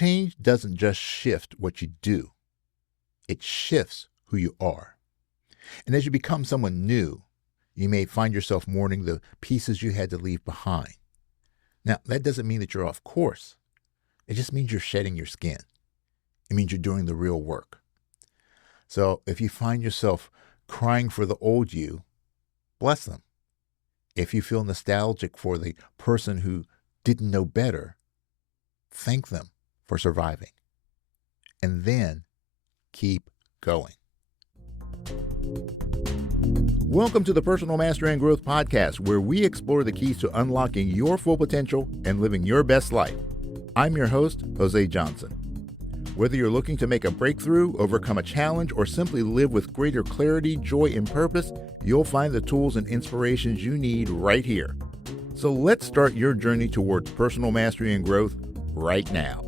change doesn't just shift what you do, it shifts who you are. And as you become someone new, you may find yourself mourning the pieces you had to leave behind. Now, that doesn't mean that you're off course. It just means you're shedding your skin. It means you're doing the real work. So if you find yourself crying for the old you, bless them. If you feel nostalgic for the person who didn't know better, thank them for surviving. And then keep going. Welcome to the Personal Mastery and Growth Podcast, where we explore the keys to unlocking your full potential and living your best life. I'm your host, Jose Johnson. Whether you're looking to make a breakthrough, overcome a challenge, or simply live with greater clarity, joy, and purpose, you'll find the tools and inspirations you need right here. So let's start your journey towards personal mastery and growth right now.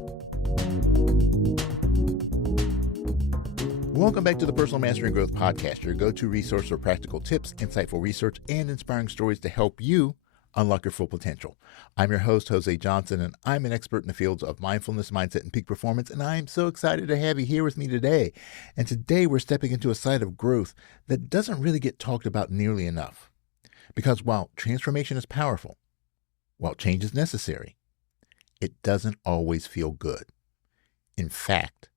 Welcome back to the Personal Mastery and Growth Podcast, your go-to resource for practical tips, insightful research, and inspiring stories to help you unlock your full potential. I'm your host, Jose Johnson, and I'm an expert in the fields of mindfulness, mindset, and peak performance, and I'm so excited to have you here with me today. And today we're stepping into a side of growth that doesn't really get talked about nearly enough. Because while transformation is powerful, while change is necessary, it doesn't always feel good. In fact,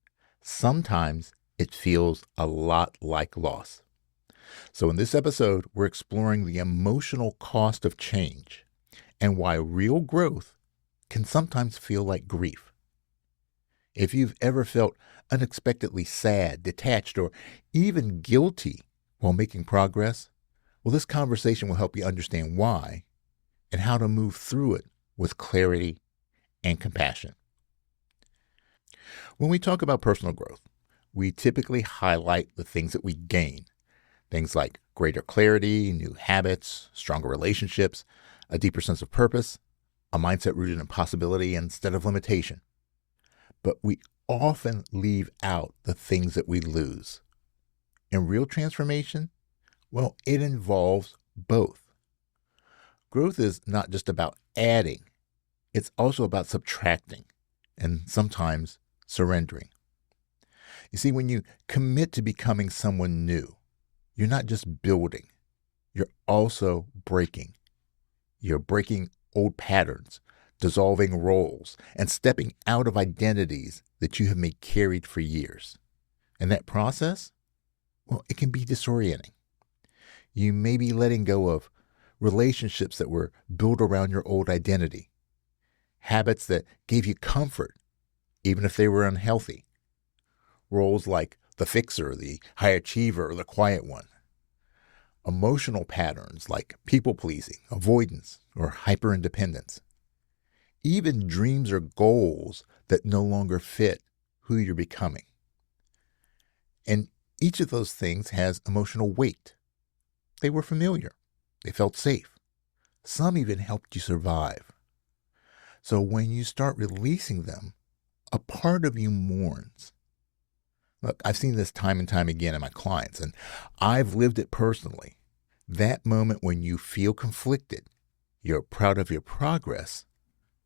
sometimes it feels a lot like loss. So in this episode, we're exploring the emotional cost of change and why real growth can sometimes feel like grief. If you've ever felt unexpectedly sad, detached, or even guilty while making progress, well, this conversation will help you understand why and how to move through it with clarity and compassion. When we talk about personal growth, we typically highlight the things that we gain. Things like greater clarity, new habits, stronger relationships, a deeper sense of purpose, a mindset rooted in possibility instead of limitation. But we often leave out the things that we lose. And real transformation, well, it involves both. Growth is not just about adding, it's also about subtracting and sometimes surrendering. You see, when you commit to becoming someone new, you're not just building, you're also breaking. You're breaking old patterns, dissolving roles, and stepping out of identities that you have made carried for years. And that process, well, it can be disorienting. You may be letting go of relationships that were built around your old identity, habits that gave you comfort, even if they were unhealthy, roles like the fixer, the high achiever, or the quiet one. Emotional patterns like people-pleasing, avoidance, or hyper-independence. Even dreams or goals that no longer fit who you're becoming. And each of those things has emotional weight. They were familiar. They felt safe. Some even helped you survive. So when you start releasing them, a part of you mourns. Look, I've seen this time and time again in my clients, and I've lived it personally. That moment when you feel conflicted, you're proud of your progress,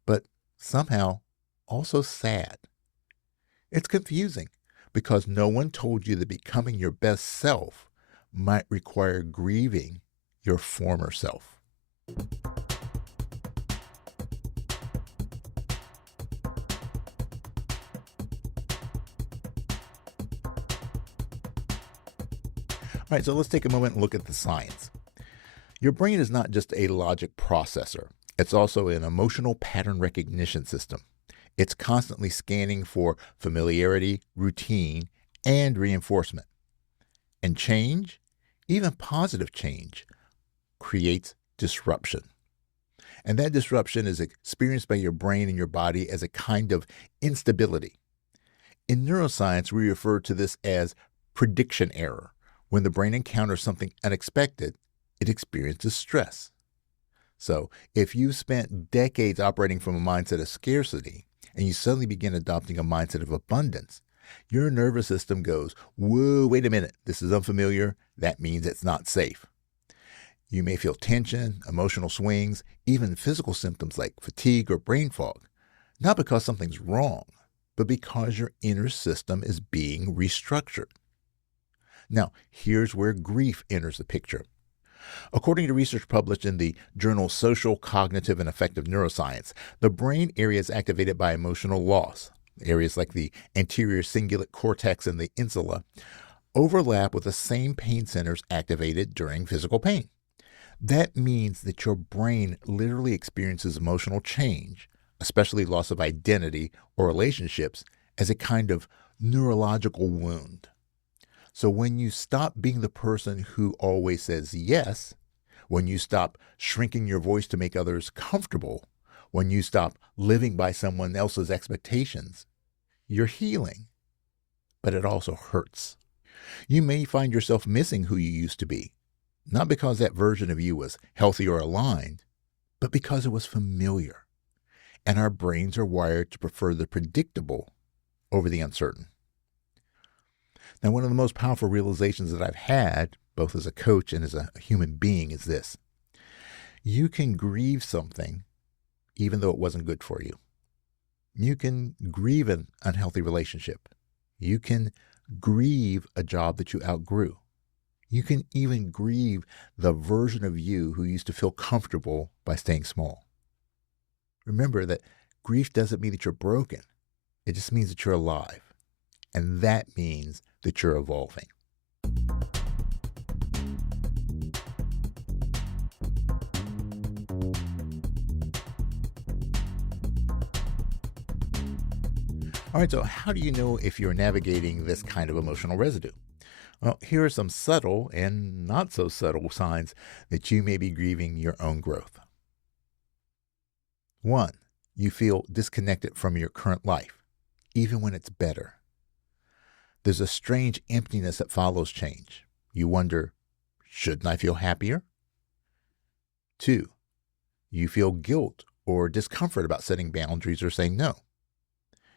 but somehow also sad. It's confusing because no one told you that becoming your best self might require grieving your former self. All right, so let's take a moment and look at the science. Your brain is not just a logic processor. It's also an emotional pattern recognition system. It's constantly scanning for familiarity, routine, and reinforcement. And change, even positive change, creates disruption. And that disruption is experienced by your brain and your body as a kind of instability. In neuroscience, we refer to this as prediction error. When the brain encounters something unexpected, it experiences stress. So if you've spent decades operating from a mindset of scarcity and you suddenly begin adopting a mindset of abundance, your nervous system goes, whoa, wait a minute, this is unfamiliar. That means it's not safe. You may feel tension, emotional swings, even physical symptoms like fatigue or brain fog, not because something's wrong, but because your inner system is being restructured. Now, here's where grief enters the picture. According to research published in the journal Social, Cognitive, and Affective Neuroscience, the brain areas activated by emotional loss, areas like the anterior cingulate cortex and the insula, overlap with the same pain centers activated during physical pain. That means that your brain literally experiences emotional change, especially loss of identity or relationships, as a kind of neurological wound. So when you stop being the person who always says yes, when you stop shrinking your voice to make others comfortable, when you stop living by someone else's expectations, you're healing. But it also hurts. You may find yourself missing who you used to be, not because that version of you was healthy or aligned, but because it was familiar. And our brains are wired to prefer the predictable over the uncertain. Now, one of the most powerful realizations that I've had, both as a coach and as a human being, is this. You can grieve something even though it wasn't good for you. You can grieve an unhealthy relationship. You can grieve a job that you outgrew. You can even grieve the version of you who used to feel comfortable by staying small. Remember that grief doesn't mean that you're broken. It just means that you're alive. And that means that you're evolving. All right, so how do you know if you're navigating this kind of emotional residue? Well, here are some subtle and not so subtle signs that you may be grieving your own growth. 1, you feel disconnected from your current life, even when it's better. There's a strange emptiness that follows change. You wonder, shouldn't I feel happier? 2, you feel guilt or discomfort about setting boundaries or saying no.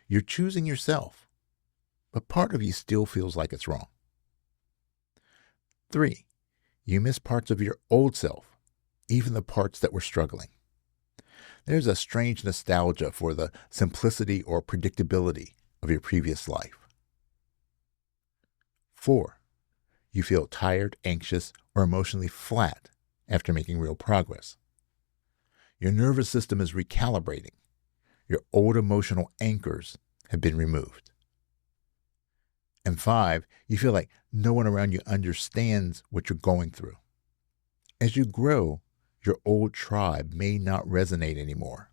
You're choosing yourself, but part of you still feels like it's wrong. 3, you miss parts of your old self, even the parts that were struggling. There's a strange nostalgia for the simplicity or predictability of your previous life. 4, you feel tired, anxious, or emotionally flat after making real progress. Your nervous system is recalibrating. Your old emotional anchors have been removed. And 5, you feel like no one around you understands what you're going through. As you grow, your old tribe may not resonate anymore,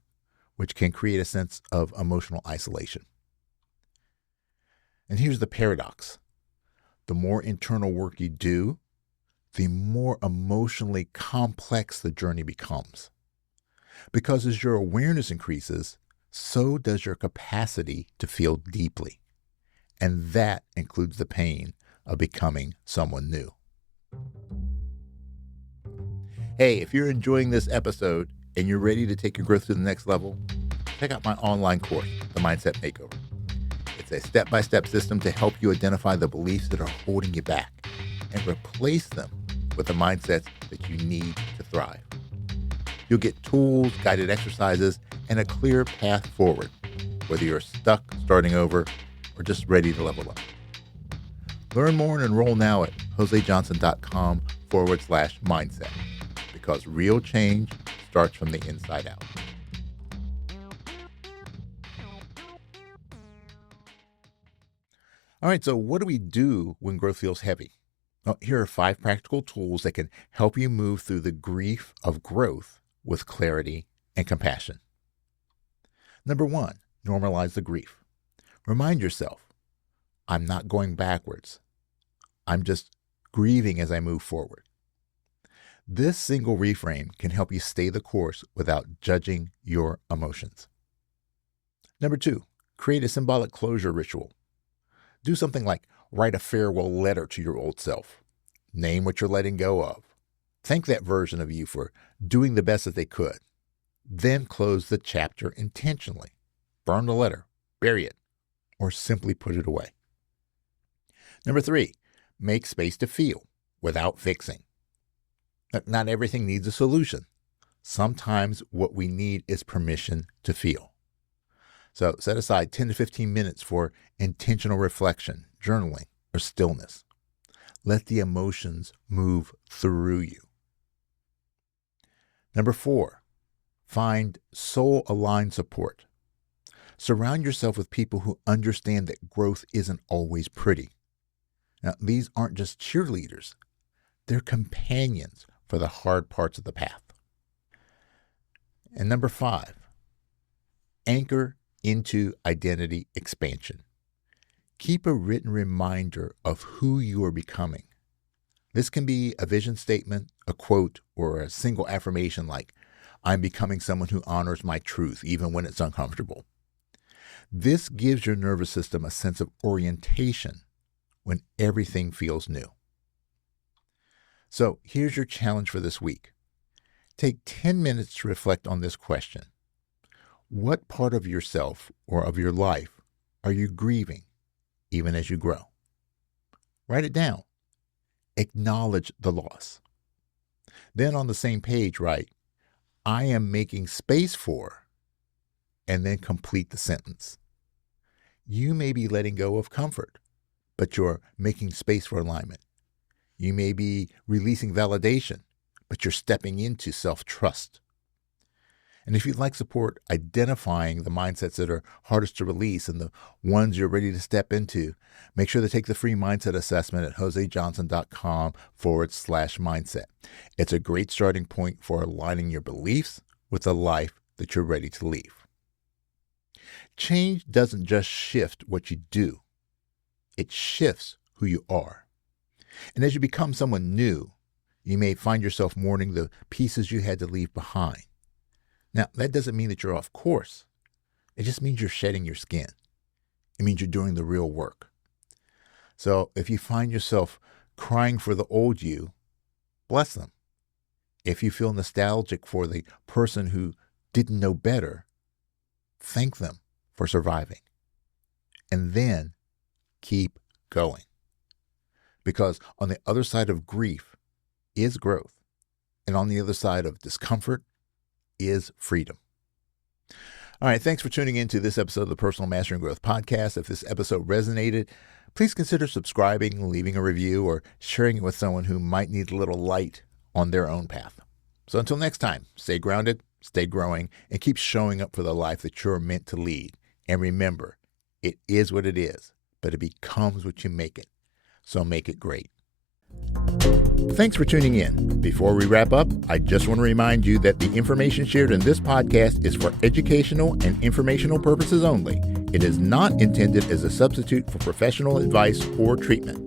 which can create a sense of emotional isolation. And here's the paradox. The more internal work you do, the more emotionally complex the journey becomes. Because as your awareness increases, so does your capacity to feel deeply. And that includes the pain of becoming someone new. Hey, if you're enjoying this episode and you're ready to take your growth to the next level, check out my online course, The Mindset Makeover. It's a step-by-step system to help you identify the beliefs that are holding you back and replace them with the mindsets that you need to thrive. You'll get tools, guided exercises, and a clear path forward, whether you're stuck, starting over, or just ready to level up. Learn more and enroll now at josejohnson.com/mindset, because real change starts from the inside out. All right, so what do we do when growth feels heavy? Well, here are 5 practical tools that can help you move through the grief of growth with clarity and compassion. Number 1, normalize the grief. Remind yourself, I'm not going backwards. I'm just grieving as I move forward. This single reframe can help you stay the course without judging your emotions. Number 2, create a symbolic closure ritual. Do something like write a farewell letter to your old self. Name what you're letting go of. Thank that version of you for doing the best that they could. Then close the chapter intentionally. Burn the letter, bury it, or simply put it away. Number 3, make space to feel without fixing. Not everything needs a solution. Sometimes what we need is permission to feel. So set aside 10 to 15 minutes for intentional reflection, journaling, or stillness. Let the emotions move through you. Number 4, find soul-aligned support. Surround yourself with people who understand that growth isn't always pretty. Now, these aren't just cheerleaders. They're companions for the hard parts of the path. And number 5, anchor into identity expansion. Keep a written reminder of who you are becoming. This can be a vision statement, a quote, or a single affirmation like, I'm becoming someone who honors my truth, even when it's uncomfortable. This gives your nervous system a sense of orientation when everything feels new. So here's your challenge for this week. Take 10 minutes to reflect on this question. What part of yourself or of your life are you grieving, even as you grow? Write it down. Acknowledge the loss. Then on the same page, write, I am making space for, and then complete the sentence. You may be letting go of comfort, but you're making space for alignment. You may be releasing validation, but you're stepping into self-trust. And if you'd like support identifying the mindsets that are hardest to release and the ones you're ready to step into, make sure to take the free mindset assessment at josejohnson.com/mindset. It's a great starting point for aligning your beliefs with the life that you're ready to leave. Change doesn't just shift what you do. It shifts who you are. And as you become someone new, you may find yourself mourning the pieces you had to leave behind. Now, that doesn't mean that you're off course. It just means you're shedding your skin. It means you're doing the real work. So if you find yourself crying for the old you, bless them. If you feel nostalgic for the person who didn't know better, thank them for surviving. And then keep going. Because on the other side of grief is growth. And on the other side of discomfort is freedom. All right, thanks for tuning in to this episode of the Personal Mastery and Growth Podcast. If this episode resonated, please consider subscribing, leaving a review, or sharing it with someone who might need a little light on their own path. So until next time, stay grounded, stay growing, and keep showing up for the life that you're meant to lead. And remember, it is what it is, but it becomes what you make it. So make it great. Thanks for tuning in. Before we wrap up, I just want to remind you that the information shared in this podcast is for educational and informational purposes only. It is not intended as a substitute for professional advice or treatment.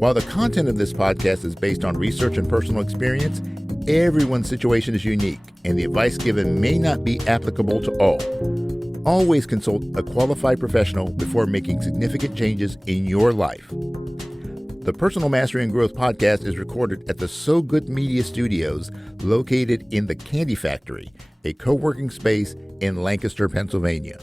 While the content of this podcast is based on research and personal experience, everyone's situation is unique, and the advice given may not be applicable to all. Always consult a qualified professional before making significant changes in your life. The Personal Mastery and Growth Podcast is recorded at the So Good Media Studios located in the Candy Factory, a co-working space in Lancaster, Pennsylvania.